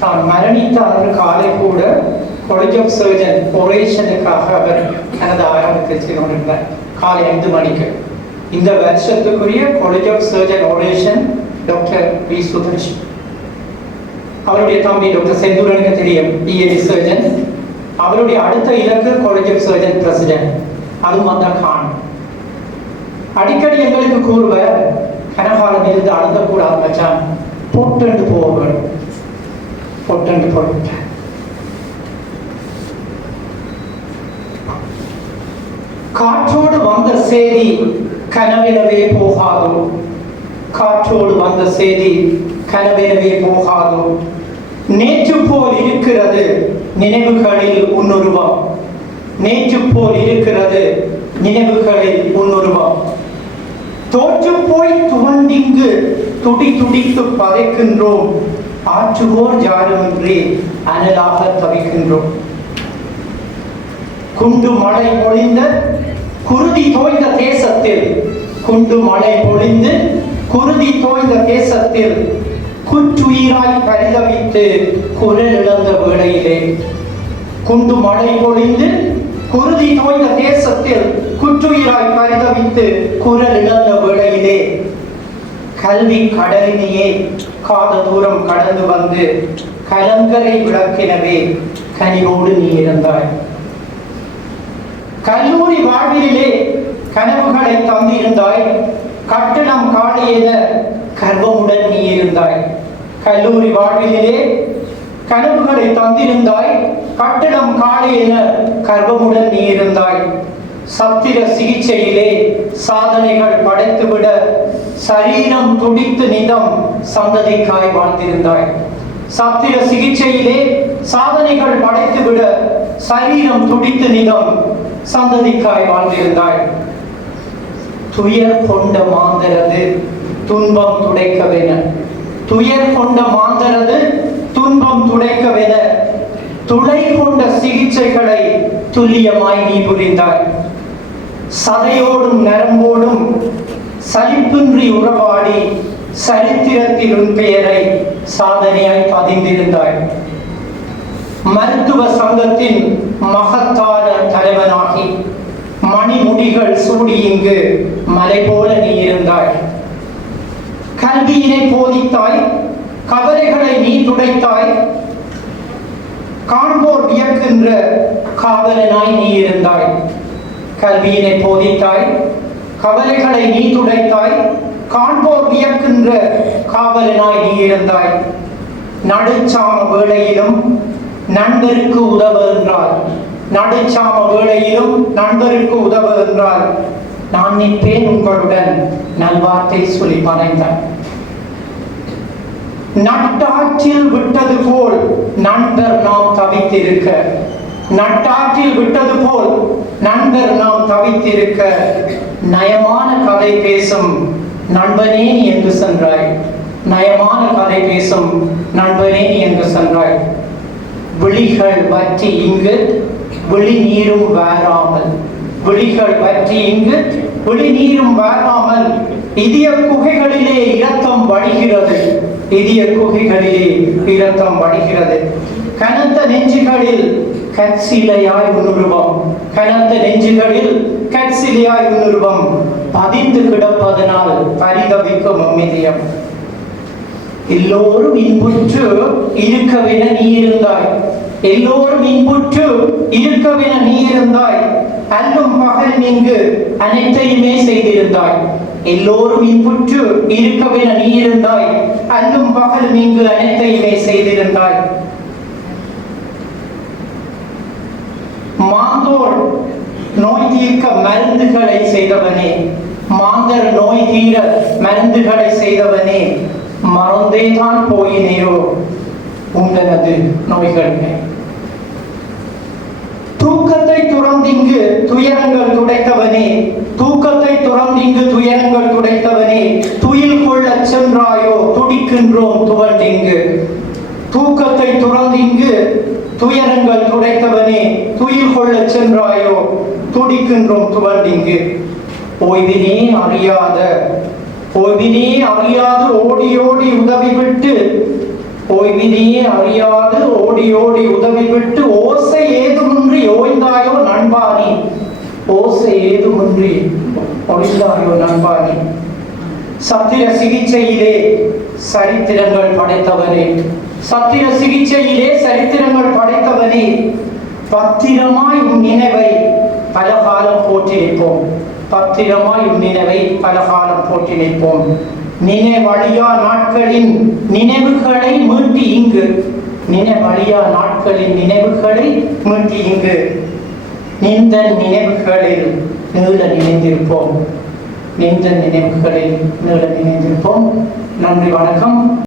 தான் மரணித்த அன்று காலை கூட காலேஜ் ஆஃப் சர்ஜன் ஒரேஷனுக்காக அவர் தனது ஆரம்பத்தை செய்து கொண்டிருந்தார். காலை 5 மணிக்கு. இந்த வருஷத்துக்குரிய college of surgeon oration doctor V Sudarsh. அவருடைய தம்பி டாக்டர் செந்தூரனுக்கு தெரியும், இஎன்டி சர்ஜன். அவருடைய அடுத்த இலக்கு காலேஜ் ஆஃப் சர்ஜன் பிரசிடென்ட், அதுவும் அந்த கான். அடிக்கடி எங்களுக்கு கூறுவர், கனகாலம் இருந்து அழுந்தக்கூடாது மச்சான், போட்டு போவார்கள், போட்டு போட்டு. காற்றோடு வந்த செய்தி கனவினவே போகாதோ, காற்றோடு வந்த செய்தி கனவினவே போகாதோ, நேற்று போல் இருக்கிறது நினைவுகளில் உன்னுருவம், நேற்று போல் இருக்கிறது நினைவுகளில் உன்னுருவம். தோற்று போய் துவண்டிங்கு துடி துடித்து பதைக்கின்றோம், ஆற்றுவோர் யாருமின்றி அனலாக தவிக்கின்றோம். குண்டு மழை பொழிந்த குருதி தோய்ந்த தேசத்தில், குண்டு மழை பொழிந்து குருதி தோய்ந்த தேசத்தில் குற்றுயிராய் பரிதவித்து குரல் இழந்த வேளையிலே, குண்டு மழை பொழிந்து குருதி தோய்ந்த தேசத்தில் குற்றுயிராய் பரிதவித்து குரல் இழந்த வேளையிலே, கல்வி கடலினையே காத தூரம் கடந்து வந்து கலங்கரை விளக்கினவே கனிவோடு நீ இருந்தாய். கல்லூரி வாழ்விலே கனவுகளை தந்திருந்தாய், கட்டணம் காலியென கர்வமுடன் நீ இருந்தாய். கல்லூரி வாழ்விலே கனவுகளை தந்திருந்தாய், கட்டணம் காலியென கர்வமுடன் நீ இருந்தாய். சத்திர சிகிச்சையிலே சாதனைகள் படைத்துவிட சரீரம் துடித்து நிதம் சந்ததிக்காய் வாழ்ந்திருந்தாய். சத்திர சிகிச்சையிலே சாதனைகள் படைத்துவிட சரீரம் துடித்து நிதம் சந்ததிக்காய் வாழ்ந்திருந்தாய். துயர் கொண்ட மாந்தரது துன்பம் துடைக்கவென, துயர் கொண்ட மாந்தரது துன்பம் துடைக்கவென துளை கொண்ட சிகிச்சைகளை துல்லியமாய் நீ புரிந்தாய். சதையோடும் நரம்போடும் சலிப்பின்றி உறவாடி சரித்திரத்தில் உன் பெயரை சாதனையாய் பதிந்திருந்தாய். மருத்துவ சங்கத்தின் மகத்தான தலைவனாகி மணிமுடிகள் சூடி இங்கு மலை போல நீ இருந்தாய். கல்வியினை போதித்தாய், கவலைகளை நீ துடைத்தாய், காண்போர் வியக்கின்ற காவலனாய் நீ இருந்தாய். கல்வியினை போதித்தாய், கவலைகளை நீ துடைத்தாய், காண்போர் வியக்கின்ற காவலனாய் நீ இருந்தாய். நடுச்சாம வேளையிலும் நண்பருக்கு உதவ என்றார், நடுச்சாம வேளையிலும் நண்பருக்கு உதவ என்றார். நான் நிற்பேன் உங்களுடன் நல்வார்த்தை சொல்லி மறைந்தார். நட்டாற்றில் விட்டது போல் நண்பர் நாம் தவித்திருக்க, நட்டாற்றில் விட்டது போல் நண்பர் நாம் தவித்திருக்க, நயமான கதை பேசும் நண்பனே என்று சென்றாய், நயமான கதை பேசும் நண்பனே என்று சென்றாய். விழிகள் வற்றி இங்கு விழி நீரும் வாராமல், விழிகள் வற்றி இங்கு விழி நீரும் வாராமல், இதய குகைகளிலே இரத்தம் வடிகிறது, இதய குகைகளிலே இரத்தம் வடிகிறது. கனத்த நெஞ்சுகளில் கற்சிலையாய் உன்னுருவம், கனத்த நெஞ்சுகளில் கற்சிலையாய் உன்னுருவம் பதிந்து கிடப்பதனால் பரிதவிக்கும் அம்மிதியம். எல்லோரும் இன்புற்று இருக்கவென நீ இருந்தாய், எல்லோரும் இன்புற்று இருக்கவென நீ இருந்தாய். அல்லும் பகல் நீங்கு அனைத்தையுமே செய்திருந்தாய். எல்லோரும் இன்புற்று இருக்கவென நீ இருந்தாய், அல்லும் பகல் நீங்கு அனைத்தையுமே செய்திருந்தாய். மாந்தோர் நோய் தீர்க்க மருந்துகளை செய்தவனே, மாந்தர் நோய் தீர மருந்துகளை செய்தவனே, மறந்தேதான் போயினேயோ உங்களது நோய்களை. தூக்கத்தை துறந்திங்கு துயரங்கள் துடைத்தவனே, தூக்கத்தை துறந்திங்கு துயரங்கள் துடைத்தவனே, துயில் கொள்ள சென்றாயோ துடிக்கின்றோம் துவண்டிங்கு. தூக்கத்தை துறந்திங்கு துயரங்கள் துடைத்தவனே, துயில் கொள்ள சென்றாயோ துடிக்கின்றோம் துவண்டிங்கு. ஓய்வினே அறியாத, ஓய்வினே அறியாது ஓடி ஓடி உதவி விட்டு, ஓய்வினே எமினியே அறியாது ஓடி ஓடி உதவி விட்டு ஓசை ஏதுமின்றி ஓய்ந்தாயோ நண்பானி, ஓசை ஏதுமின்றி ஒழிந்தாயோ நண்பானி. சத்திர சிகிச்சையிலே சரித்திரங்கள் படைத்தவனே, சத்திர சிகிச்சையிலே சரித்திரங்கள் படைத்தவனே, பத்திரமாய் உன் நினைவை பலகாலம் போற்றி நிற்போம். பத்திரமாய் உன் நினைவை பலகாலம் போற்றி நிற்போம். நினைவழியா நாட்களின் நினைவுகளை மீட்டி இங்கு, நினைவழியா நாட்களின் நினைவுகளை மீட்டி இங்கு நின்ற நினைவுகளில் நீள நினைந்திருப்போம். நின்ற நினைவுகளில் நீள நினைந்திருப்போம். நன்றி, வணக்கம்.